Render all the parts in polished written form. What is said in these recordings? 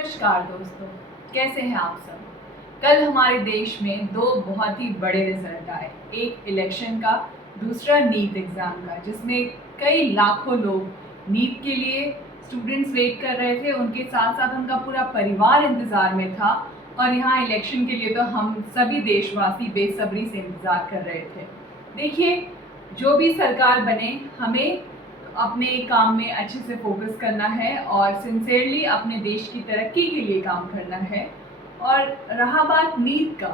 नमस्कार दोस्तों, कैसे हैं आप सब। कल हमारे देश में दो बहुत ही बड़े रिजल्ट आए, एक इलेक्शन का, दूसरा नीट एग्ज़ाम का, जिसमें कई लाखों लोग नीट के लिए स्टूडेंट्स वेट कर रहे थे, उनके साथ साथ उनका पूरा परिवार इंतज़ार में था। और यहाँ इलेक्शन के लिए तो हम सभी देशवासी बेसब्री से इंतज़ार कर रहे थे। देखिए, जो भी सरकार बने, हमें अपने काम में अच्छे से फोकस करना है और सिंसियरली अपने देश की तरक्की के लिए काम करना है। और रहा बात नीट का,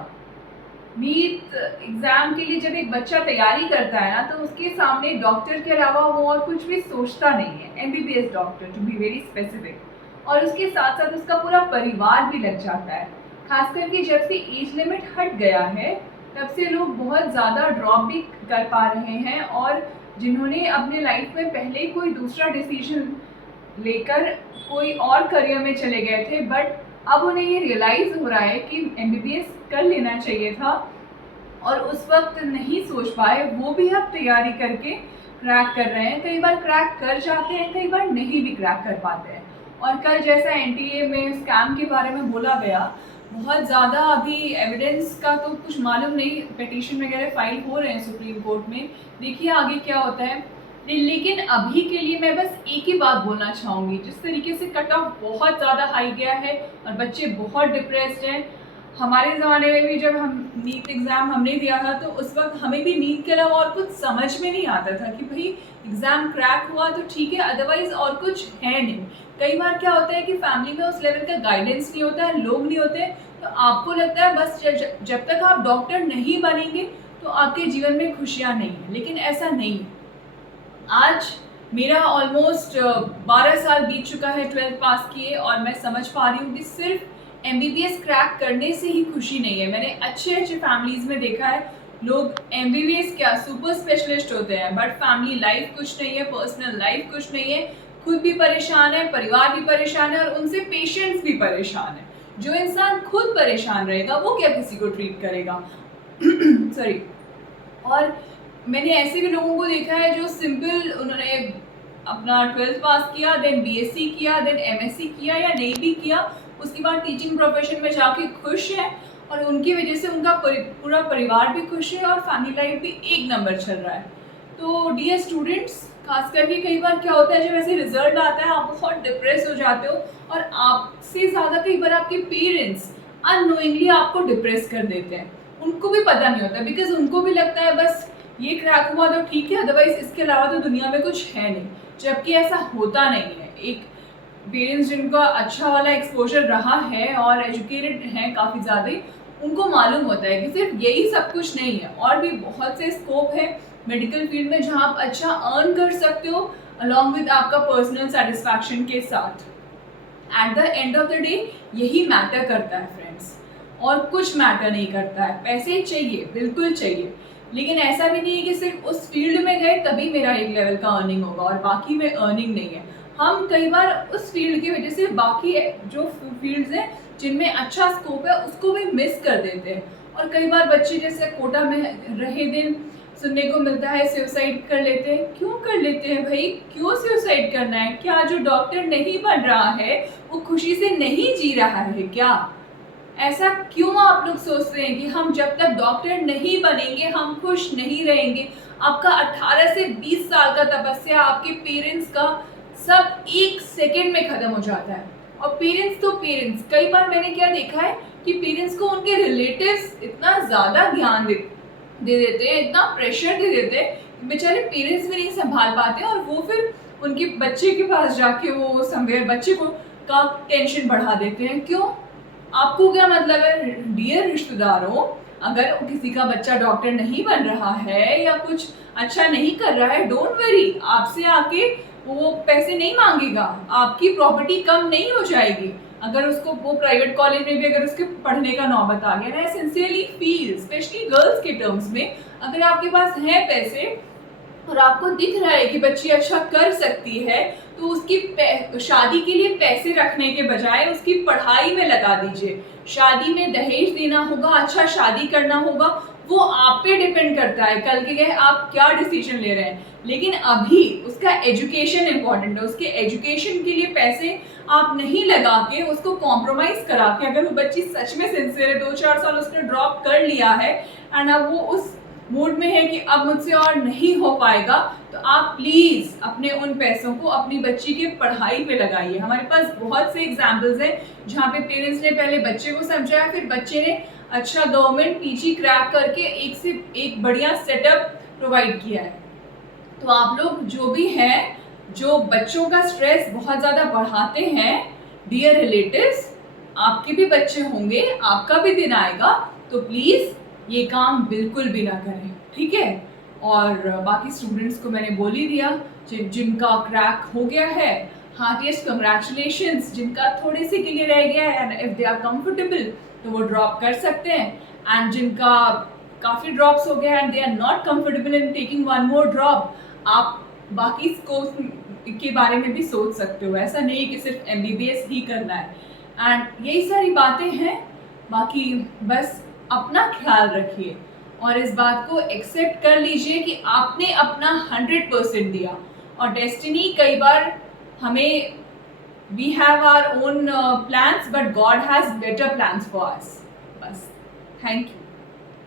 नीट एग्ज़ाम के लिए जब एक बच्चा तैयारी करता है ना, तो उसके सामने डॉक्टर के अलावा वो और कुछ भी सोचता नहीं है, MBBS doctor to be very specific. और उसके साथ साथ उसका पूरा परिवार भी लग जाता है। खास करके जब से एज लिमिट हट गया है, तब से लोग बहुत ज़्यादा ड्रॉप भी कर पा रहे हैं। और जिन्होंने अपने लाइफ में पहले कोई दूसरा डिसीजन लेकर कोई और करियर में चले गए थे, बट अब उन्हें ये रियलाइज़ हो रहा है कि एमबीबीएस कर लेना चाहिए था, और उस वक्त नहीं सोच पाए, वो भी अब तैयारी करके क्रैक कर रहे हैं। कई बार क्रैक कर जाते हैं, कई बार नहीं भी क्रैक कर पाते हैं। और कल जैसा एनटीए में स्कैम के बारे में बोला गया, बहुत ज़्यादा अभी एविडेंस का तो कुछ मालूम नहीं, पिटीशन वगैरह फाइल हो रहे हैं सुप्रीम कोर्ट में, देखिए आगे क्या होता है। लेकिन अभी के लिए मैं बस एक ही बात बोलना चाहूँगी, जिस तरीके से कट ऑफ बहुत ज़्यादा हाई गया है और बच्चे बहुत डिप्रेस्ड हैं। हमारे ज़माने में भी जब हम नीट एग्ज़ाम हमने दिया था, तो उस वक्त हमें भी नीट के अलावा और कुछ समझ में नहीं आता था कि भाई एग्ज़ाम क्रैक हुआ तो ठीक है, अदरवाइज़ और कुछ है नहीं। कई बार क्या होता है कि फैमिली में उस लेवल का गाइडेंस नहीं होता है, लोग नहीं होते, तो आपको लगता है बस जब तक आप डॉक्टर नहीं बनेंगे तो आपके जीवन में खुशियाँ नहीं हैं, लेकिन ऐसा नहीं है। आज मेरा ऑलमोस्ट 12 साल बीत चुका है 12th पास किए, और मैं समझ पा रही हूँ कि सिर्फ एमबीबीएस क्रैक करने से ही खुशी नहीं है। मैंने अच्छे अच्छे फैमिलीज़ में देखा है, लोग एमबीबीएस क्या सुपर स्पेशलिस्ट होते हैं, बट फैमिली लाइफ कुछ नहीं है, पर्सनल लाइफ कुछ नहीं है, खुद भी परेशान है, परिवार भी परेशान है, और उनसे पेशेंट्स भी परेशान है। जो इंसान खुद परेशान रहेगा, वो क्या किसी को ट्रीट करेगा। सॉरी। और मैंने ऐसे भी लोगों को देखा है जो सिंपल, उन्होंने अपना 12th पास किया, देन बीएससी किया, देन एमएससी किया या नहीं भी किया, उसके बाद टीचिंग प्रोफेशन में जाके खुश है, और उनकी वजह से उनका पूरा परिवार भी खुश है और फैमिली लाइफ भी एक नंबर चल रहा है। तो डियर स्टूडेंट्स, खास करके कई बार क्या होता है, जब ऐसे रिजल्ट आता है आप बहुत डिप्रेस हो जाते हो, और आपसे ज़्यादा कई बार आपके पेरेंट्स अननोइंगली आपको डिप्रेस कर देते हैं। उनको भी पता नहीं होता, बिकॉज उनको भी लगता है बस ये क्रैक हुआ तो ठीक है, अदरवाइज इसके अलावा तो दुनिया में कुछ है नहीं, जबकि ऐसा होता नहीं है। एक पेरेंट्स जिनका अच्छा वाला एक्सपोजर रहा है और एजुकेटेड हैं काफ़ी ज़्यादा, उनको मालूम होता है कि सिर्फ यही सब कुछ नहीं है, और भी बहुत से स्कोप है मेडिकल फील्ड में जहाँ आप अच्छा अर्न कर सकते हो अलॉन्ग विद आपका पर्सनल सेटिस्फैक्शन के साथ। At the end of the day यही मैटर करता है फ्रेंड्स, और कुछ मैटर नहीं करता है। पैसे चाहिए, बिल्कुल चाहिए, लेकिन ऐसा भी नहीं है कि सिर्फ उस फील्ड में गए तभी मेरा एक लेवल का अर्निंग होगा और बाकी में अर्निंग नहीं है। हम कई बार उस फील्ड की वजह से बाकी जो फील्ड्स हैं जिनमें अच्छा स्कोप है उसको भी मिस कर देते हैं। और कई बार बच्चे जैसे कोटा में रहे दिन सुनने को मिलता है सुसाइड कर लेते हैं। क्यों कर लेते हैं भाई, क्यों सुसाइड करना है? क्या जो डॉक्टर नहीं बन रहा है वो खुशी से नहीं जी रहा है क्या? ऐसा क्यों आप लोग सोचते हैं कि हम जब तक डॉक्टर नहीं बनेंगे हम खुश नहीं रहेंगे? आपका 18 से 20 साल का तपस्या, आपके पेरेंट्स का सब एक सेकंड में खत्म हो जाता है। और पेरेंट्स तो पेरेंट्स, कई बार मैंने क्या देखा है कि पेरेंट्स को उनके रिलेटिव्स इतना ज़्यादा ज्ञान दे देते हैं, इतना प्रेशर दे देते हैं, बेचारे पेरेंट्स भी नहीं संभाल पाते, और वो फिर उनके बच्चे के पास जाके वो समवेयर बच्चे को का टेंशन बढ़ा देते हैं। क्यों? आपको क्या मतलब है? डियर रिश्तेदारों, अगर किसी का बच्चा डॉक्टर नहीं बन रहा है या कुछ अच्छा नहीं कर रहा है, डोंट वरी, आपसे आके वो पैसे नहीं मांगेगा, आपकी प्रॉपर्टी कम नहीं हो जाएगी अगर उसको वो प्राइवेट कॉलेज में भी अगर उसके पढ़ने का नौबत आ गया ना। सिंसियरली फील, स्पेशली गर्ल्स के टर्म्स में, अगर आपके पास है पैसे और आपको दिख रहा है कि बच्ची अच्छा कर सकती है, तो उसकी शादी के लिए पैसे रखने के बजाय उसकी पढ़ाई में लगा दीजिए। शादी में दहेज देना होगा, अच्छा शादी करना होगा, वो आप पे डिपेंड करता है कल के गए आप क्या डिसीजन ले रहे हैं। लेकिन अभी उसका एजुकेशन इंपॉर्टेंट है, उसके एजुकेशन के लिए पैसे आप नहीं लगा के उसको कॉम्प्रोमाइज करा के, अगर वो बच्ची सच में सिंसियर है, 2-4 साल उसने ड्रॉप कर लिया है एंड अब वो उस मूड में है कि अब मुझसे और नहीं हो पाएगा, तो आप प्लीज़ अपने उन पैसों को अपनी बच्ची की पढ़ाई पे लगाइए। हमारे पास बहुत से एग्जाम्पल्स हैं जहाँ पे पेरेंट्स ने पहले बच्चे को समझाया, फिर बच्चे ने अच्छा गवर्नमेंट पीजी क्रैक करके एक से एक बढ़िया सेटअप प्रोवाइड किया है। तो आप लोग जो भी हैं, जो बच्चों का स्ट्रेस बहुत ज़्यादा बढ़ाते हैं, डियर रिलेटिव्स, आपके भी बच्चे होंगे, आपका भी दिन आएगा, तो प्लीज़ ये काम बिल्कुल भी ना करें, ठीक है। और बाकी स्टूडेंट्स को मैंने बोल ही दिया, जिनका क्रैक हो गया है, हार्टिएस्ट कंग्रेचुलेशंस। जिनका थोड़े से के लिए रह गया है and if they are comfortable तो वो ड्रॉप कर सकते हैं, एंड जिनका काफ़ी ड्रॉप्स हो गया and they are not comfortable in taking one more drop, आप बाकी कोर्स के बारे में भी सोच सकते हो। ऐसा नहीं कि सिर्फ MBBS ही करना है। एंड यही सारी बातें हैं, बाकी बस अपना ख्याल रखिए और इस बात को एक्सेप्ट कर लीजिए कि आपने अपना 100% दिया, और डेस्टिनी कई बार हमें, we have our own plans but God has better plans for us. बस, थैंक यू।